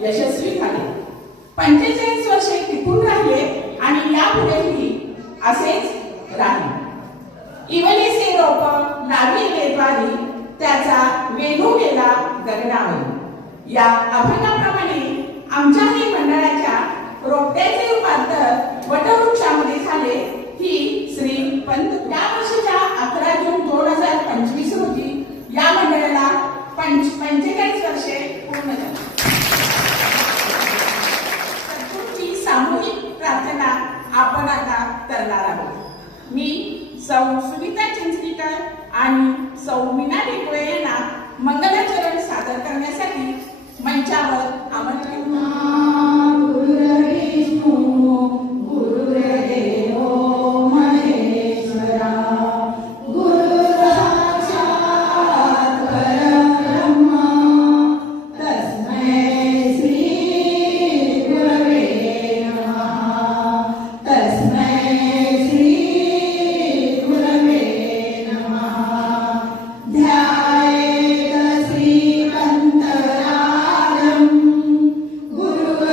यशस्वी झाले. 45 वर्षे टिकून राहिले आणि यापुढेही असेच राहील. इवलेसे रोप लाविले द्वारी त्याचा वेणू गेला गगनावर. या अभंगाप्रमाणे आमच्याही मंडळाच्या रोपट्याचे रूपांतर वटवृक्षामध्ये झाले. ही श्री पंत या वर्षाच्या 11 जून 2025 रोजी या मंडळाला 45 वर्षे पूर्ण झाली. सद्गुरूंची सामूहिक प्रार्थना आपण आता करणार आहोत. मी सौ सुनीता चिंचणीकर आणि सौ मीना ढेकळे यांना मंगलाचरण सादर करण्यासाठी मंचावर आमंत्रित. गुरु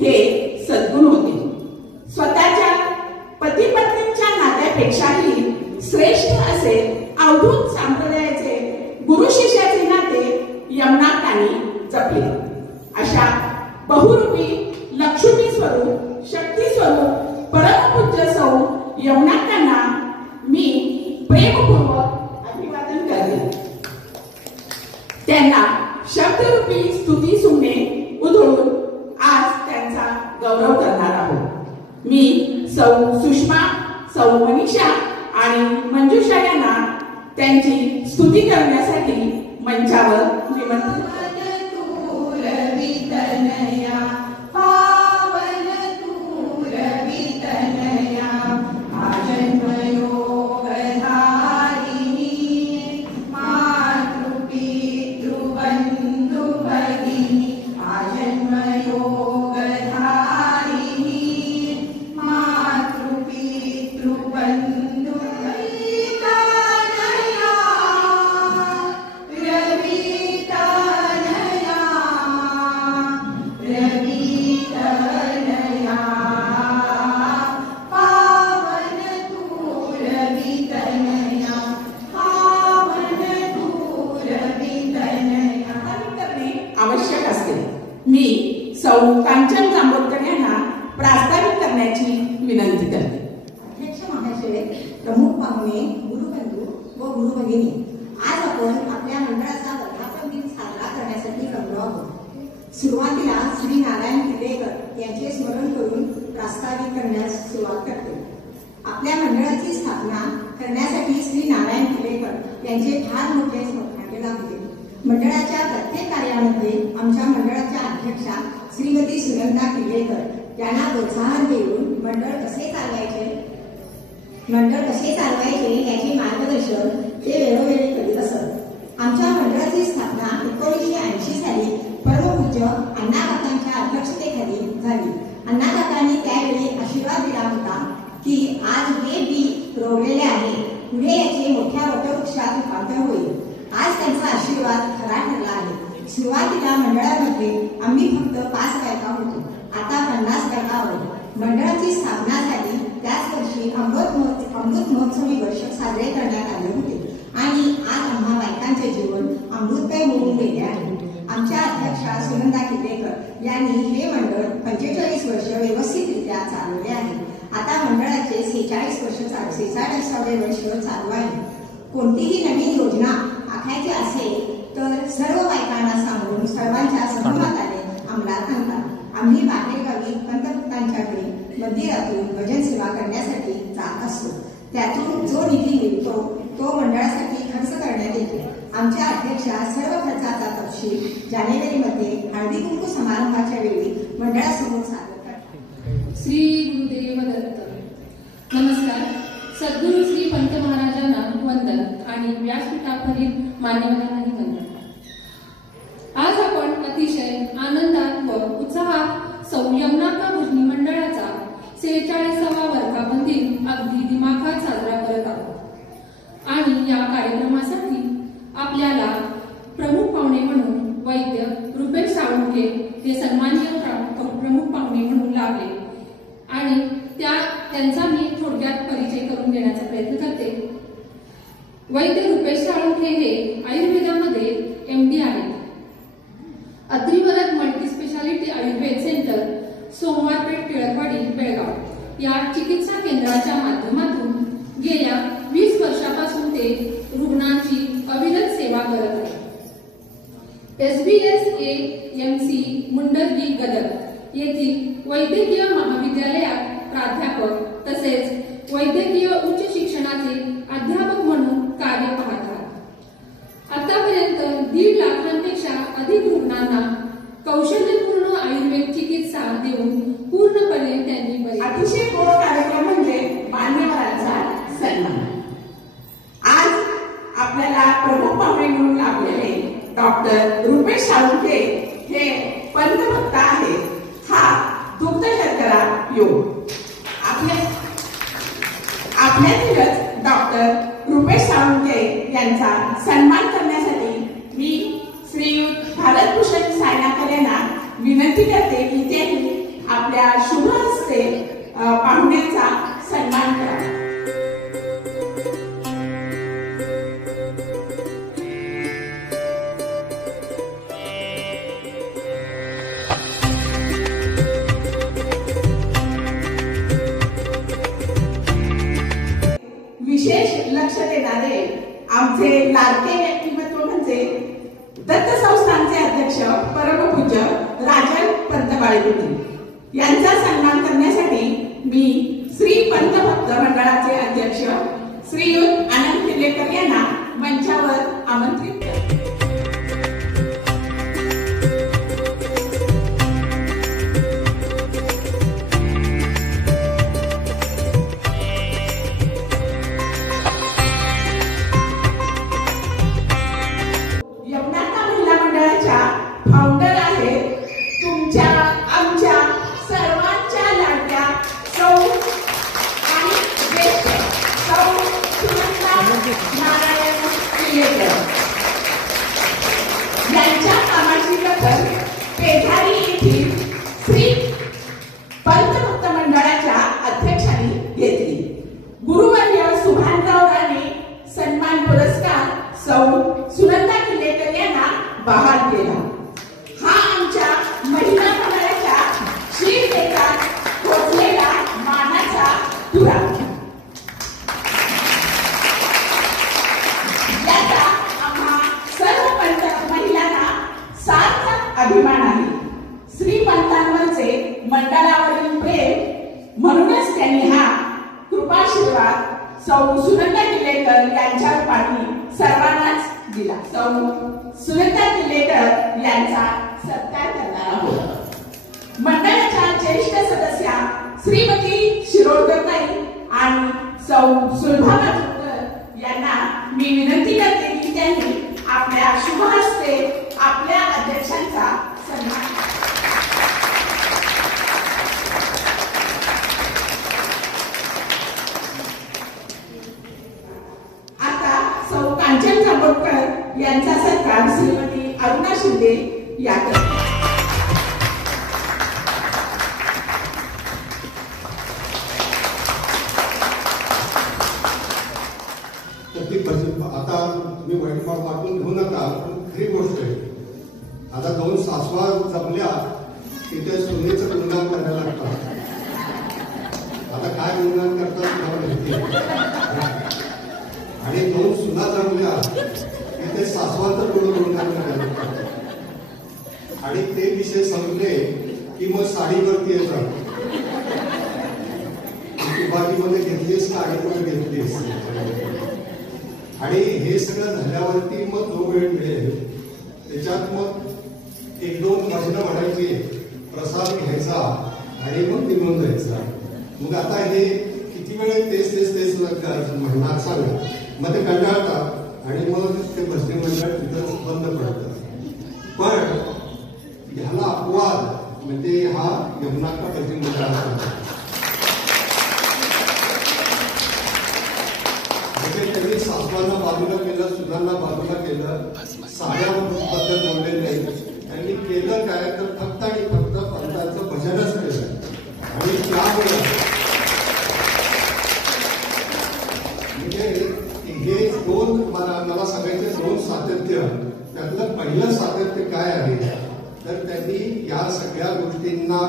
हे सद्गुण होते. स्वतःच्या पती पत्नींच्या नात्यापेक्षाही श्रेष्ठ असे अवधूत संप्रदायाचे गुरु शिष्याचे नाते यमुनाकांनी जपले. अशा बहुरूपी लक्ष्मी स्वरूप शक्ती स्वरूप परमपूज्य सौ यमुनाकांना मी प्रेमपूर्वक अभिवादन करते. त्यांना शब्दरूपी स्तुती सुमने उधळून आज त्यांचा गौरव करणार आहोत. मी सौ सुषमा, सौ मनीषा आणि मंजुषा यांना त्यांची स्तुती करण्यासाठी मंचावर निमंत्रित करते. आवश्यक असते. मी सौ कांचन जांभोळकर यांना प्रास्ताविक करण्याची विनंती करते. अध्यक्ष महाशय, प्रमुख पाहुणे, गुरुबंधू व गुरुभगिनी, आज आपण आपल्या मंडळाचा वर्धापन दिन साजरा करण्यासाठी जमलो आहोत. सुरुवातीला श्री नारायण किल्लेकर यांचे स्मरण करून प्रास्ताविक करण्यास सुरुवात करते. आपल्या मंडळाची स्थापना करण्यासाठी श्री नारायण किल्लेकर यांचे फार मोठे सहकार्य लाभले. मंडळाच्या प्रत्येक कार्यामध्ये आमच्या मंडळाच्या अध्यक्षा श्रीमती सुनंदा किल्लेकर यांना प्रोत्साहन देऊन मंडळ कसे चालवायचे याचे मार्गदर्शन ते वेळोवेळी करीत असत. आमच्या मंडळाची स्थापना 1980 साली परमपूज्य अण्णाकाकांच्या अध्यक्षतेखाली झाली. अण्णाकाकांनी त्यावेळी आशीर्वाद दिला होता की आज हे बी रोवलेले आहे, पुढे याचे मोठ्या वटवृक्षात रूपांतर होईल. आज त्यांचा आशीर्वाद खरा ठरला आहे. सुरुवातीला मंडळामध्ये आम्ही फक्त 5 बायका होतो, आता 50 बायका आहोत. मंडळाची स्थापना झाली त्याच वर्षी अमृत महोत्सवी वर्ष साजरे करण्यात आले होते आणि आज आम्हा बायकांचे जीवन अमृतमय होऊन गेले आहे. आमच्या अध्यक्षा सुनंदा किल्लेकर यांनी हे मंडळ 45 वर्ष व्यवस्थितरित्या चालवले आहे. आता मंडळाचे 46वें वर्ष चालू आहे. कोणतीही नवीन योजना आखायची असेल तर सर्व बायकांना सांगून सर्वांच्या सहमताने अंमलात आणतात. आम्ही बाहेरगावी पंतप्रधानांच्याकडे मंदिरातून भजन सेवा करण्यासाठी जात असतो. त्यातून जो निधी मिळतो तो मंडळासाठी खर्च करण्यात येतो. आमच्या अध्यक्षा सर्व खर्चाचा तपशील जानेवारीमध्ये हळदी कुंकू समारंभाच्या वेळी मंडळासमोर सादर करतात. श्री गुरुदेव दत्त. नमस्कार. सद्गुरू श्री पंत महाराजांना वंदन आणि व्यासपीठावरील मान्यवरांनाही वंदन. आज आपण अतिशय आनंदात व उत्साहात सौ यमुनाका भजनी मंडळाचा 46वा वर्धापन दिन अगदी दिमाखात साजरा करत आहोत. आणि या कार्यक्रमासाठी आपल्याला प्रमुख पाहुणे म्हणून वैद्य रुपेश साळुंखे हे सन्माननीय प्रमुख पाहुणे म्हणून लाभले आणि त्यांचा मी थोडक्यात परिचय करून देण्याचा प्रयत्न करते. वैद्य रुपेश साळुंखे हे आयुर्वेदामध्ये MD आहेत. Adrivarad multi speciality Ayurveda centre, Somwarpeth, Tilakwadi, Belgaum या चिकित्सा केंद्राच्या माध्यमातून गेल्या 20 वर्षापासून ते रुग्णांची अविरत सेवा करत आहेत. SBSAMC मुंडरगी गदग येथील वैद्यकीय महाविद्यालयात प्राध्यापक तसेच वैद्यकीय उच्च शिक्षणाचे अध्यापक म्हणून कार्य पाहतात. आतापर्यंत 1.5 लाखांपेक्षा अधिक रुग्णांना कौशल्यपूर्ण आयुर्वेद चिकित्सा देऊन पूर्णपणे त्यांनी बरे. अतिशय गोड कार्यक्रम म्हणजे मान्यवरांचा सन्मान. आज आपल्याला प्रमुख पाहुणे म्हणून लाभलेले डॉक्टर रुपेश साळुंखे हे पंतभक्त आहेत. हा दुग्ध शर्करा योग आपल्यातीलच डॉक्टर रुपेश साळुंखे यांचा सन्मान करण्यासाठी मी श्रीयुत भारतभूषण सायनाकर यांना विनंती करते की त्यांनी आपल्या शुभ हस्ते पाहुण्यांचा सन्मान करा. विशेष लक्ष देणारे आमचे लाडके व्यक्तिमत्व म्हणजे दत्त संस्थानचे अध्यक्ष परमपूज्य राजन पंत बाळगुटे यांचा सन्मान करण्यासाठी मी श्री पंत भक्त मंडळाचे अध्यक्ष श्रीयुत आनंद किल्लेकर यांना मंचावर आमंत्रित करते. फाउंडर आहे तुमच्या आमच्या सर्वांच्या लाडक्या सौ आणि ज्येष्ठ सौ सुनंदा नारायण किल्लेकर यांच्या कामाची दखल पेठारी येथील श्री पंत भक्त मंडळाच्या अध्यक्षांनी घेतली. गुरुवर्य सुभानराव राणे सन्मान पुरस्कार सौ सुनंदा किल्लेकर यांना बहाल केला. हा आमच्या महिला मंडळाच्या शीर्षेखात पोचलेला मानाचा तुरा. याचा आम्हा सर्व पंत महिलांना सार्थक अभिमान आहे. श्रीमंतांवरचे मंडळावरील प्रेम म्हणूनच त्यांनी हा कृपाशीर्वाद सौ सुनंदा किल्लेकर यांच्या पाठी सर्वांनाच दिला. सौ सुनंदा किल्लेकर यांचा सत्कार करणार आहोत. मंडळाच्या ज्येष्ठ सदस्या श्रीमती शिरोडकरताई आणि सौ सुलभा मातोडकर यांना मी विनंती करते की त्यांनी आपल्या शुभ हस्ते आपल्या अध्यक्षांचा सन्मान. आता सौ कांचन जांभोळकर यांचा सत्कार श्रीमती अरुणा शिंदे या करतात. आता तुम्ही वाईट वाटून घेऊ नका, खरी गोष्ट आहे. आता दोन सासवा जमल्या की ते सुनेचं गुणगान करायला लागतात. आता काय गुणगान करतात तुम्हाला माहिती, आणि दोन सुना जमल्या की ते सासवाचं गुणगान करायला लागतात. आणि ते विषय संपले की मग साडीवरती येतात. बाजीमध्ये घेतलीस साडीमध्ये घेतलीस. आणि हे सगळं झाल्यावरती मग जो वेळ मिळेल त्याच्यात मग एक दोन भजनं म्हणायची, प्रसाद घ्यायचा आणि मग निघून जायचा. मग आता हे किती वेळ तेच म्हणणार सांगा. मग ते कंटाळतात आणि मग ते भजनी मंडळ तिथं बंद पडतं. पण ह्याला अपवाद म्हणजे हा यमुनाका भजनी मंडळाचा. त्यांनी सासवांना बाजूला केलं, सुनांना बाजूला केलं, साड्याबद्दल बोलले नाही. त्यांनी केलं काय तर फक्त आणि फक्त पंतांचं भजनच केलं. आणि त्यामुळे म्हणजे हे दोन मला सांगायचे दोन सातत्य. त्यातलं पहिलं सातत्य काय आहे तर त्यांनी या सगळ्या गोष्टींना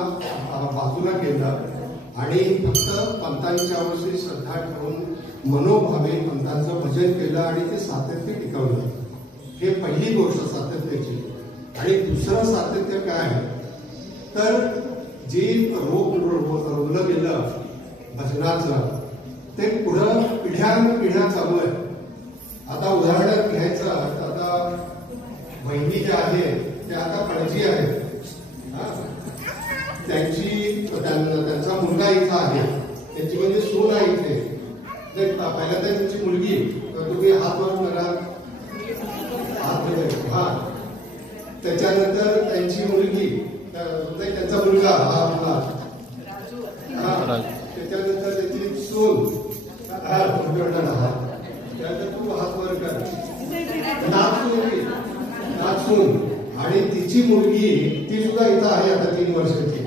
बाजूला केलं आणि फक्त पंतांच्या वर्षी श्रद्धा ठेवून मनोभावे पंतांचं भजन केलं आणि ते सातत्य टिकवलं. हे पहिली गोष्ट सातत्याची. आणि दुसरं सातत्य काय तर जी रोवलं गेलं भजनाचं ते पुढं पिढ्या चालू आहे. आता उदाहरण घ्यायचं तर आता बहिणी ज्या आहेत त्या आता पणजी आहेत. त्यांचा मुलगा इथं आहे, त्यांची म्हणजे सून आहे इथे. पहिल्या त्यांची मुलगी तुम्ही हात वर करा, हा. त्याच्यानंतर त्यांची मुलगी, त्यांचा मुलगा हा मुलगा, त्याच्यानंतर त्याची सून, त्यानंतर तू हात वर कर, नाचून, आणि तिची मुलगी ती सुद्धा इथं आहे आता 3 वर्षाची.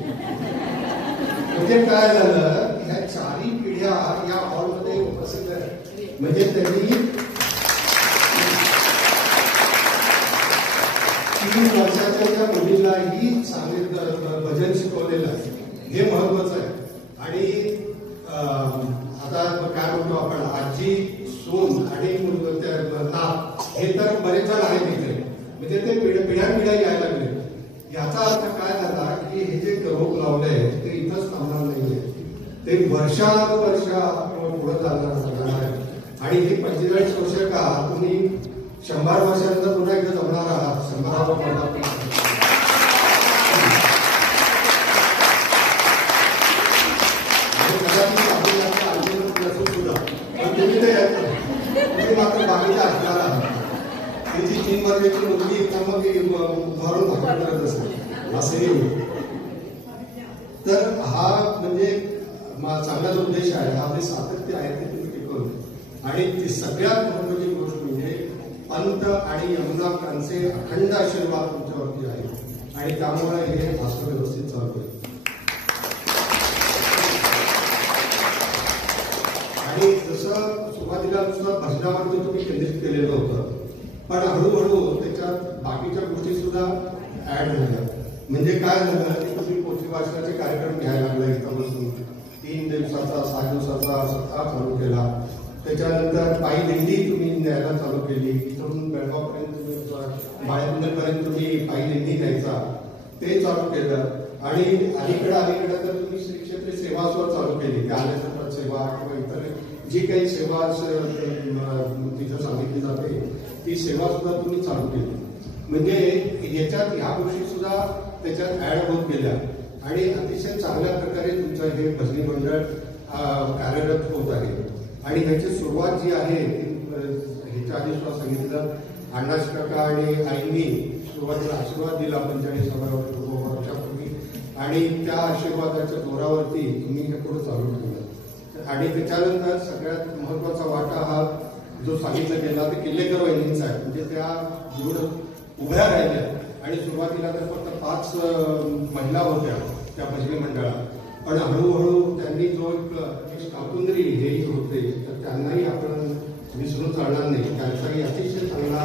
म्हणजे काय झालं, ह्या चारही पिढ्या या हॉलमध्ये उपस्थित आहेत. म्हणजे त्यांनी 3 वर्षाच्या त्या मुलीलाही चांगले भजन शिकवलेलं आहे, हे महत्वाचं आहे. आणि आता काय म्हणतो आपण, आजी, सोन आणि नात हे तर बरेच जण आहेत इथे. म्हणजे ते पिढ्या यायला लागले. याचा अर्थ काय झाला की हे जे रोप लावलंय ते इथंच थांबणार नाहीये, ते वर्षानुवर्ष पुढे जाणार आहे. आणि हे 45 वर्ष का तुम्ही 100 वर्षानंतर पुन्हा एकदा जमणार आहात. 100 तुम्ही मात्र बागेच्या असणार आहात. त्याची 3 वर्षाची मुलगी उभारून भाकरी करत असेल असंही होईल. तर हा म्हणजे चांगलाच उद्देश आहे. हा जे सातत्य आहे ते तुम्ही टिकवलं. आणि ती सगळ्यात महत्वाची गोष्ट म्हणजे पंत आणि यमुनाकांचे अखंड आशीर्वाद तुमच्यावरती आहे आणि त्यामुळे हे असं व्यवस्थित चालू आहे. आणि जसं सुरुवातीला नुसतं भजनावरती तुम्ही केंद्रित केलेलं होतं, पण हळूहळू त्याच्यात बाकीच्या गोष्टी सुद्धा ऍड झाल्या. म्हणजे काय झालं की तुम्ही पोथी वाचनाचे कार्यक्रम घ्यायला लागला. इथं बसून 3 दिवसाचा 6 दिवसाचा सप्ताह चालू केला. त्याच्यानंतर पायी दिंडी तुम्ही न्यायला चालू केली. इथून बेळगावपर्यंत तुम्ही बाळेकुंदपर्यंत तुम्ही पायी दिंडी न्यायचा, ते चालू केलं. आणि अलीकडे तर तुम्ही श्री क्षेत्र सेवा सुद्धा चालू केली. ज्ञानसंपत सेवा किंवा इतर जी काही सेवा तिथं सांगितली जाते ती सेवा सुद्धा तुम्ही चालू केली. म्हणजे याच्यात ह्या गोष्टी सुद्धा त्याच्यात ऍड होत गेल्या आणि अतिशय चांगल्या प्रकारे तुमचं हे भजनी मंडळ कार्यरत होत आहे. आणि ह्याची सुरुवात जी आहे ह्याच्या आधी सुद्धा सांगितलं, अण्णाच काका आणि आईंनी सुरुवातीला आशीर्वाद दिला 45 वर्षापूर्वी आणि त्या आशीर्वादाच्या जोरावरती तुम्ही हे पुढे चालू ठेवलं. आणि त्याच्यानंतर सगळ्यात महत्वाचा वाटा हा जो सांगितला गेला ते किल्लेकर वहिनींचा आहे. म्हणजे त्या जेवढं उभ्या राहिल्या आणि सुरुवातीला तर फक्त 5 महिला होत्या त्या भजनी मंडळात, पण हळूहळू त्यांनी जो एक काकुंदरी हेही होते तर त्यांनाही आपण विसरून चालणार नाही. त्यांचाही अतिशय चांगला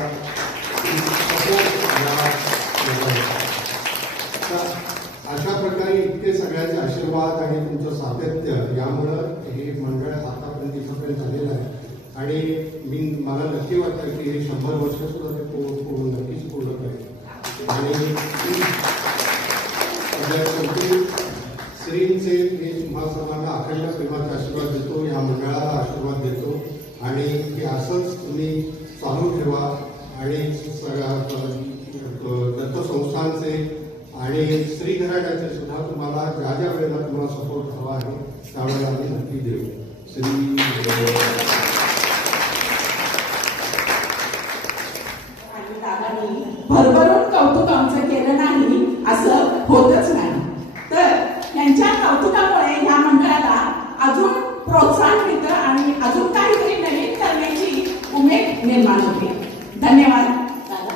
अशा प्रकारे इतके सगळ्यांचे आशीर्वाद आणि तुमचं सातत्य यामुळं हे मंडळ आतापर्यंत इथंपर्यंत झालेलं आहे. आणि मला नक्की वाटतं की हे 100 वर्ष सुद्धा ते नक्कीच पूर्ण करेल. आणि श्रींचे मी तुम्हा सर्वांना अखंड प्रेमाचा आशीर्वाद देतो, या मंडळाला आशीर्वाद देतो आणि हे असंच तुम्ही चालू ठेवा. आणि दत्तसंस्थांचे आणि श्री घराण्याचे सुद्धा तुम्हाला ज्या ज्या वेळेला तुम्हाला सपोर्ट हवा आहे त्यावेळेला आम्ही नक्की देऊ. श्री भरभरून कौतुक आमचं केलं नाही असं होतच नाही. तर त्यांच्या कौतुकामुळे ह्या मंडळाला अजून प्रोत्साहन मिळतं आणि अजून काहीतरी नवीन करण्याची उमेद निर्माण होते. धन्यवाद दादा.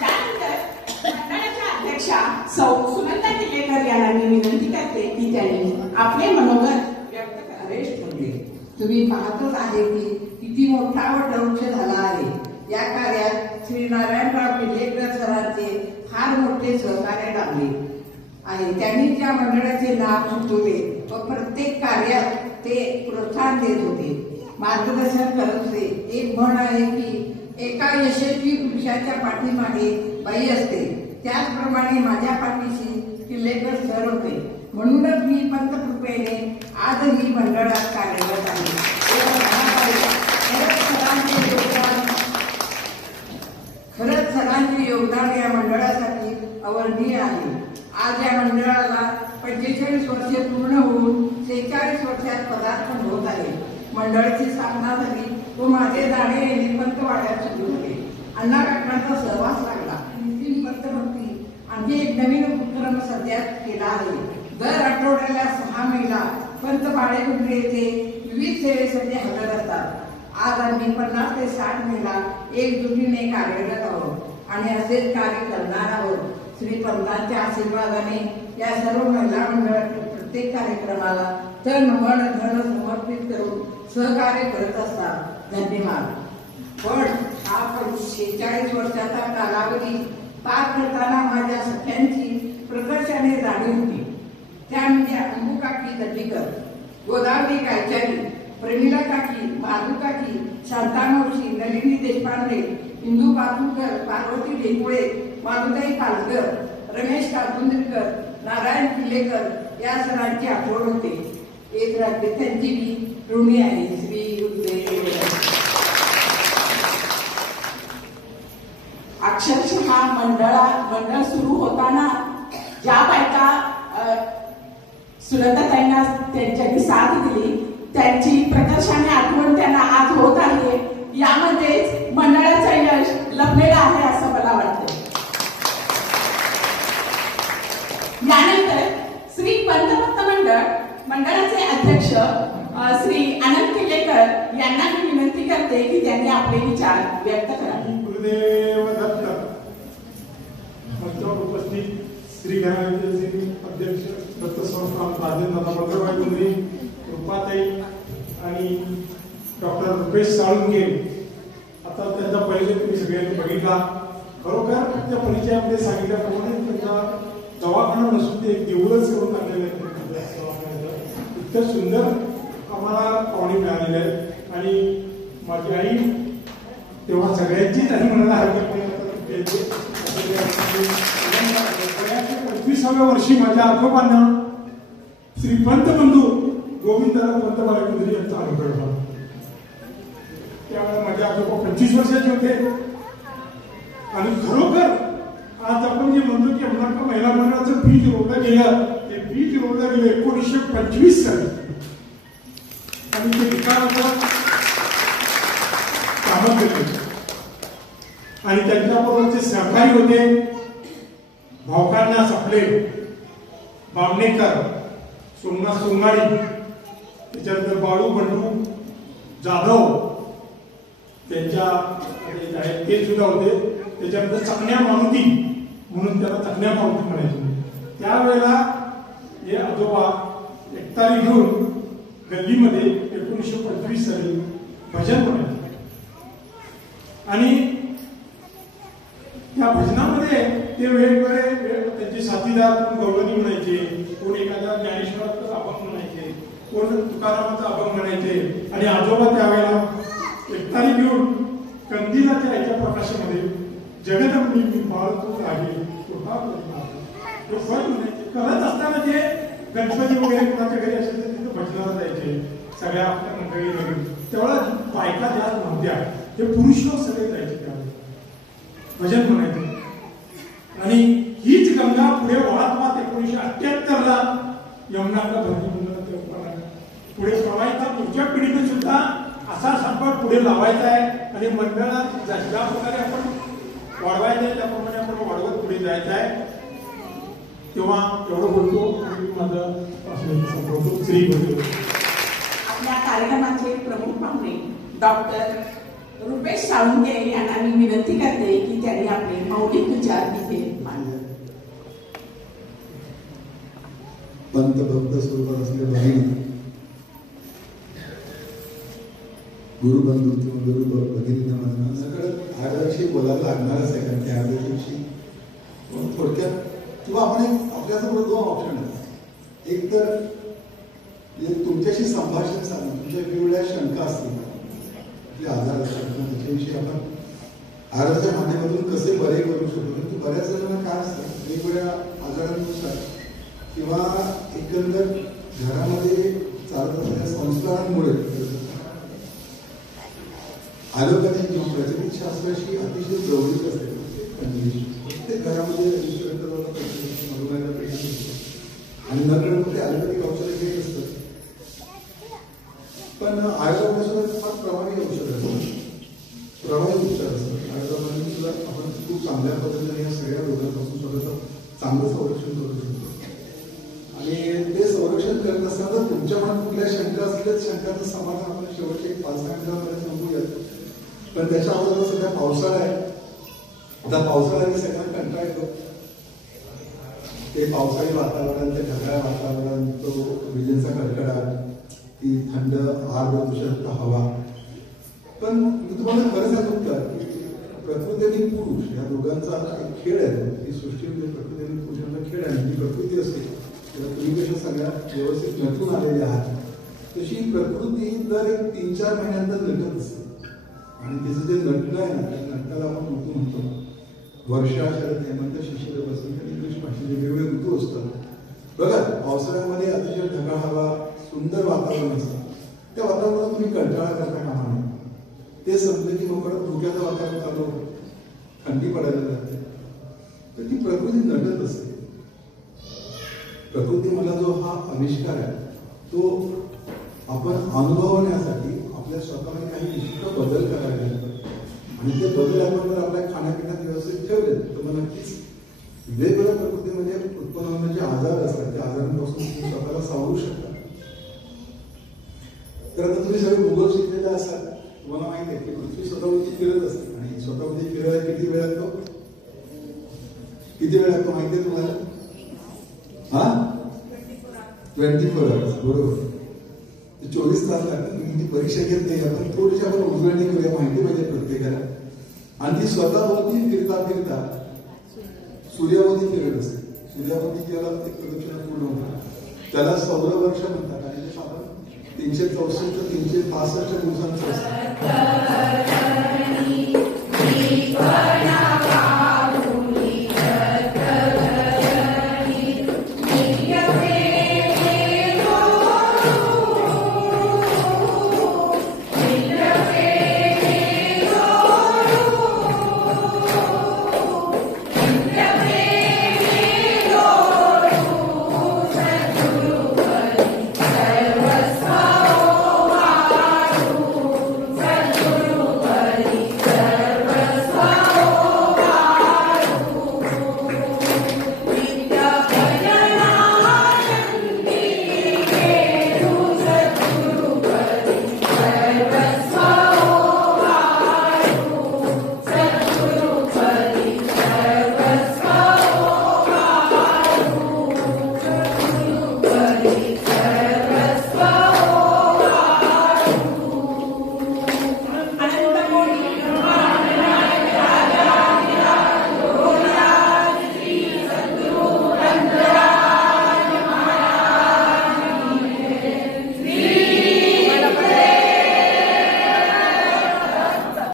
त्यानंतर मंडळाच्या अध्यक्षा सौ सुनंदा किल्लेकर यांना मी विनंती करते की त्यांनी आपले मनोगत व्यक्त करावे. तुम्ही पाहतच आहे की किती मोठा वटवृक्ष झाला आहे. या कार्यात श्री नारायणराव किल्लेकर सरांचे फार मोठे सहकार्य लाभले आहे. त्यांनी त्या मंडळाचे नाव सुचवले व प्रत्येक कार्यात ते प्रोत्साहन देत होते, मार्गदर्शन करत होते. एक म्हण आहे की एका यशस्वी पुरुषाच्या पाठीमागे बाई असते, त्याचप्रमाणे माझ्या पाठीशी किल्लेकर सर होते. म्हणूनच मी पंतकृपेने आजही मंडळात कार्यरत आहे. खरंच सरांचे योगदान या मंडळासाठी अवर्णनीय आहे. आज या मंडळाला 45 वर्षे पूर्ण होऊन 46 वर्षात पदार्पण होत आहे. मंडळाची स्थापना झाली व माझे जाणे येणे पंतवाड्यात सुरू झाले. अण्णा काकांचा सहवास लागला. नितीन पंतभक्ती आणखी एक नवीन उपक्रम सध्या केला आहे. दर आठवड्याला 6 महिला पंत बाळेकुंडे येथे विविध सेवेसाठी हजर असतात. आज आम्ही 50 ते 60 महिला एकजुटीने कार्यरत आहोत आणि असेच कार्य करणार आहोत. श्री पंतांच्या आशीर्वादाने या सर्व महिला मंडळ प्रत्येक कार्यक्रमाला तन मन धन समर्पित करून सहकार्य करत असतात. धन्यवाद. पण हा 46 वर्षाचा कालावधी पार करताना माझ्या सख्यांची प्रकर्षाने जाणीव होती. त्या म्हणजे अंबू काकी दड्डीकर, गोदावरी गायचारी, प्रमिला काकी, माधू काकी, शांता मावशी, नलिनी देशपांडे, इंदू पातुरकर, पार्वती ढेकुळे, माधुताई पालकर, रमेश कारकुंद्रीकर, नारायण किल्लेकर या सरांची आठवण होते. एक राज्य त्यांची मी ऋणी आहे. श्री अक्षरशः मंडळ सुरू होताना ज्या बायका सुनंदाताईंना त्यांच्यानी साथ दिली त्यांची प्रकर्षाने आठवण त्यांना आज होत आहे. यामध्ये मंडळाचं यश लपलेलं आहे असं मला वाटतं. यानंतर श्री पंतभक्त मंडळाचे अध्यक्ष श्री आनंद किल्लेकर यांना मी विनंती करते की त्यांनी आपले विचार व्यक्त करावे. गुरुदेव दत्त. मंचावर उपस्थित श्री घराण्याचे अध्यक्ष दत्त संस्थान राजेंद्र बंदरबाई कुंद्री, रुपाताई आणि डॉक्टर रुपेश साळुंके. आता त्यांचा परिचय तुम्ही सगळ्यांनी बघितला. खरोखर त्या परिचयामध्ये सांगितल्याप्रमाणे त्यांचा दवाखाना नसून ते एक देऊळच करून टाकलेलं आहे. इतकं सुंदर आम्हाला पाहुणे मिळालेले आहेत. आणि माझी आई तेव्हा सगळ्यांचीच आणि म्हणायला हरकत नाही. 25व्या वर्षी माझ्या आजोबांना श्री पंतबंधू गोविंदराव पंतबाई कुंद्री यांचा अनुभव झाला. त्यामुळे माझे आजोबा 25 वर्षाचे होते. आणि खरोखर आज आपण जे म्हणतो की अमनाका महिला मंडळाचं बीज रोवलं गेलं, ते बीज रोवलं गेलं 1925 साली. आणि ते विकासाचं कामं केले. आणि त्यांच्याबरोबरचे सहकारी होते भावकांना सापले, बामणेकर, सोमनाथ सोंगाडी, त्याच्यानंतर बाळू बंडू जाधव त्यांच्या ते सुद्धा होते. त्याच्यानंतर चकण्या मारुती म्हणून त्याला चकण्या मारुती म्हणायचे. त्यावेळेला हे आजोबा एकतारी घेऊन गल्लीमध्ये 1925 साली भजन म्हणायचे. आणि त्या भजनामध्ये ते वेगवेगळे त्यांचे साथीदार कोण गवळणी म्हणायचे, कोण एखाद्या ज्ञानेश्वराचा अभंग म्हणायचे, कोण तुकारामाचा अभंग म्हणायचे. आणि आजोबा त्यावेळेला एकतारी घेऊन कंदिलाच्या याच्या प्रकाशामध्ये जगदंबी मी बाळतो आहे तो फळ म्हणायचे. करत असताना ते गणपती वगैरे कुणाच्या घरी असेल तर तिथं भजनाला जायचे सगळ्या आपल्या मंडळी नवीन. तेवढा बायका ज्या नव्हत्या ते पुरुष सगळे जायचे त्यावेळेला भजन म्हणायचे. आणि हीच गंगा पुढे वाहत वाहत 1978ला यमुनाला भरती पुढे प्रवाहित. पुढच्या पिढीने सुद्धा असा संपर्क पुढे लावायचा आहे. आणि मंडळात ज्या प्रकारे आपण वाढवायचं आहे त्याप्रमाणे आपण वाढवत पुढे जायचं आहे. तेव्हा एवढं बोलतो आणि माझं संपवतो. श्री गुरुदेव. आपल्या कार्यक्रमाचे प्रमुख पाहुणे डॉक्टर रुपेश साळुंके यांना मी विनंती करते की त्यांनी आपले मौलिक विचार तिथे मांडले. पंतभक्त स्वरूपात असलेले बहीण गुरुबंधू किंवा गुरु भगिनींना माझं सगळं आदर्शी बोलायला लागणारच आहे. कारण त्या आदर्शी थोडक्यात किंवा आपण आपल्यासमोर 2 ऑप्शन आहेत. एक तर तुमच्याशी संभाषण साधून तुमच्या वेगवेगळ्या शंका असतील, आपले आजार असतात, त्याच्याविषयी आपण आरोग्याच्या माध्यमातून कसे बरे करू शकतो. की बऱ्याच जणांना काय असतं वेगवेगळ्या आजारांनुसार किंवा एकंदर घरामध्ये चालत असलेल्या संस्कारांमुळे आरोग्याची जी प्रचलित शास्त्राशी अतिशय जवळीक असते. प्रत्येक घरामध्ये मधुमेहाचा पेशंट असतो आणि नकळत ते आयुर्वेदिक औषध घेत असतात. पण आयुर्वेदामध्ये फार प्रभावी औषध असतात, प्रभावी उपचार असतात. आयुर्वेदामध्ये सुद्धा आपण खूप चांगल्या पद्धतीने या सगळ्या रोगांपासून स्वतःचं चांगलं संरक्षण करू शकतो. आणि ते संरक्षण करत असताना तुमच्या मनात कुठल्या शंका असल्या शंकाचं समाधान आपण शेवटचे 5-6 मिनिटांमध्ये सांगूयात. पण त्याच्या अगोदर सध्या पावसाळा आहे. आता पावसाळ्याने सगळ्यांना कंटाळा येतो. ते पावसाळी वातावरण, ते ढगाळ वातावरण, तो दूषित हवा. पण मी तुम्हाला खरं सांगू का की प्रकृती आणि पुरुष या दोघांचा एक खेळ आहे. ही सृष्टीमध्ये प्रकृती आणि पुरुषांचा खेळ आहे. जी प्रकृती असते तेव्हा तुम्ही कशा सगळ्या व्यवस्थित नटून आलेले आहात तशी प्रकृती दर एक 3-4 महिन्यांतर नटत असते. आणि तिचं जे नटणं आहे ना त्या नटण्याला आपण ऋतू म्हणतो. वर्षा, शरद, हेमंत, शिशिर, वसंत आणि ग्रीष्म असे वेगवेगळे ऋतू असतात. बघा पावसाळ्यामध्ये अतिशय ढगाळ हवा, सुंदर वातावरण असतं. त्या वातावरणात तुम्ही कंटाळा करता कामा नये. ते संपलं की मग परत धुक्याचं वातावरण चालू होतं, थंडी पडायला लागते. तर ती प्रकृती नटत असते. प्रकृती मला जो हा आविष्कार आहे तो आपण अनुभवण्यासाठी आपल्या स्वतःमध्ये काही विशिष्ट बदल करायला लागतात. आणि ते बदल आपण जर आपल्या खाण्यापिण्यात व्यवस्थित ठेवले तर मग नक्कीच वेगवेगळ्या प्रकृतीमध्ये उत्पन्न होणारे जे आजार असतात त्या आजारांपासून तुम्ही स्वतःला सावरू शकता. तर आता तुम्ही सगळे भूगोल शिकलेले असाल, तुम्हाला माहिती आहे की पृथ्वी स्वतःवरती फिरत असते. आणि स्वतःवरती फिरायला किती वेळ लागतो? किती वेळ लागतो माहिती आहे तुम्हाला? 24 hours. बरोबर. 24 तास लागतात. तुम्ही ती परीक्षा घेत नाही. आपण थोडीशी आपण उजळणी करूया, माहिती पाहिजे प्रत्येकाला. आणि ती स्वतःवरती फिरता फिरता सूर्यावरती फिरत असते. सूर्यावरती ज्याला एक प्रदक्षिणा पूर्ण होतं त्याला सौरवर्ष म्हणतात. आणि ते आपण 364 365 दिवसांचं असतं.